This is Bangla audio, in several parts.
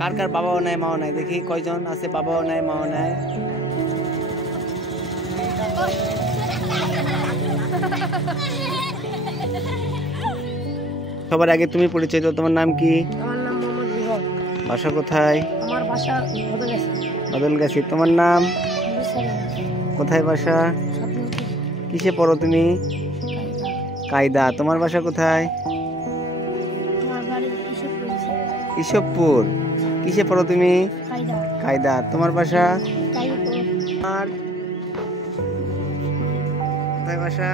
কার কার বাবাও নাই মাও নাই দেখি কয়জন আছে বাবাও নাই মাও নাই। সবার আগে তুমি পরিচয় দাও, তোমার নাম কি? আমার নাম মোহাম্মদ বিহক। বাসা কোথায়? আমার বাসা বদলগাছি। তোমার নাম? কোথায় বাসা? কিসে পড়ো তুমি? কায়দা। তোমার বাসা কোথায়? ইসবপুর। কিসে পড়ো তুমি? কায়দা। তোমার বাসা? আর কোথায় বাসা?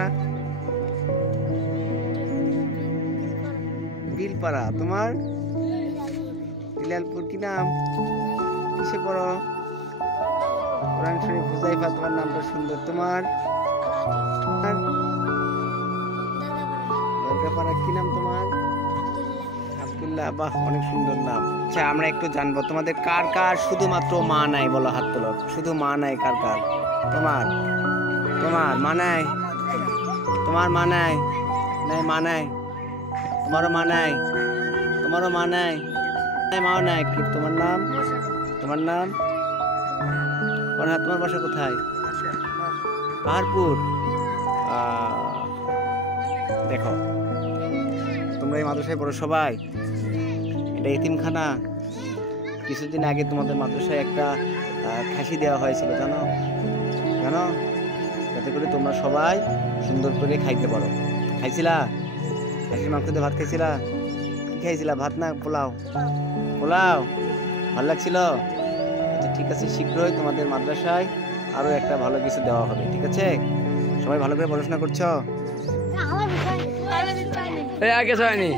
বিলপাড়া। তোমার? বিলালপুর। কি নাম? কিসে পড়ো? কোরআন শরীফ হুজাইফা। তোমার নামটা সুন্দর। তোমার? দরগাপাড়া। কি নাম তোমার? আব্দুল্লাহ। বাহ, অনেক সুন্দর নাম। আচ্ছা, আমরা একটু জানবো তোমাদের কার কার শুধুমাত্র মা নাই, বলো হাত তোলো। শুধু মা নাই কার কার? তোমার? তোমার মা নাই? তোমার মা নাই? নাই মা নাই? তোমারও মা নাই? তোমারও মা নাই? মাও নাই। কি তোমার নাম? তোমার নাম? তোমার বাসা কোথায়? পাহাড়পুর। দেখো, তোমরা এই মাদ্রাসায় পড়ো সবাই। এটা এতিমখানা। কিছুদিন আগে তোমাদের মাদ্রাসায় একটা খাসি দেওয়া হয়েছিল, জানো? জানো? যাতে করে তোমরা সবাই সুন্দর করে খাইতে পারো। খাইছিলা? খাসির মাংস দিয়ে ভাত খাইছিলা? কি খাইছিলা? ভাত না পোলাও? পোলাও। ভালো লাগছিল? আচ্ছা, ঠিক আছে, শীঘ্রই তোমাদের মাদ্রাসায় আরো একটা ভালো কিছু দেওয়া হবে। ঠিক আছে? সবাই ভালো করে পড়াশোনা করছো? আগে হয়নি।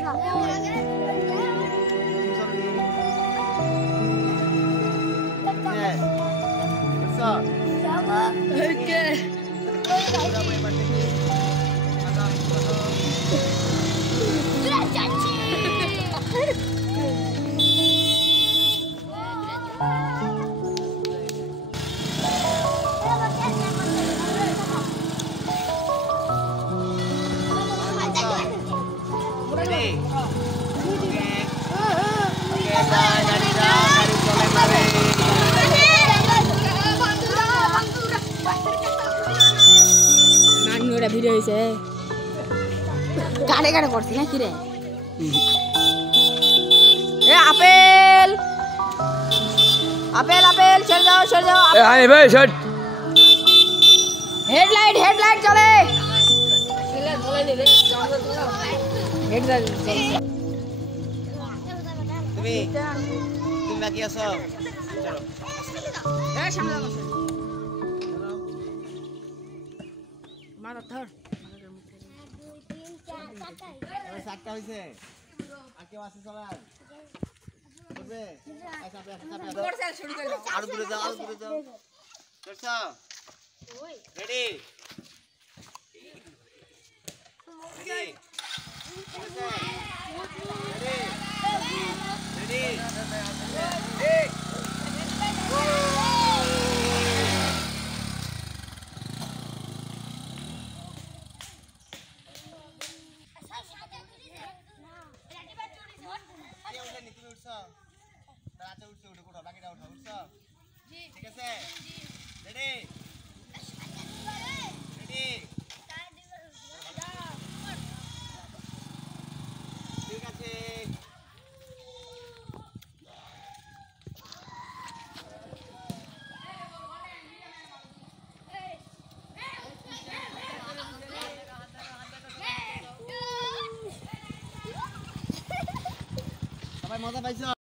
ভিডিও হয়েছে গাড়ে গাড়ে করছি না কিরে? এ আপেল আপেল আপেল ছেড়ে যাও ছেড়ে যাও। ভাই শট। হেডলাইট হেডলাইট চলে। তুমি তুমি বাকি আছো? চলো। এই সামনে যাও। মাথা ধর। চারটা হইছে। আর কেউ আছে সবার? করবে? আচ্ছা, আর দূরে যাও, আর দূরে যাও। চলছো? রেডি? রেডি? রেডি? তুমি উঠছো? আচ্ছা, উঠছো, উঠে কোথাও বাকিটা উঠো। উঠছো? ঠিক আছে? রেডি? রেডি? ঠিক আছে। সবাই মজা পাইছো?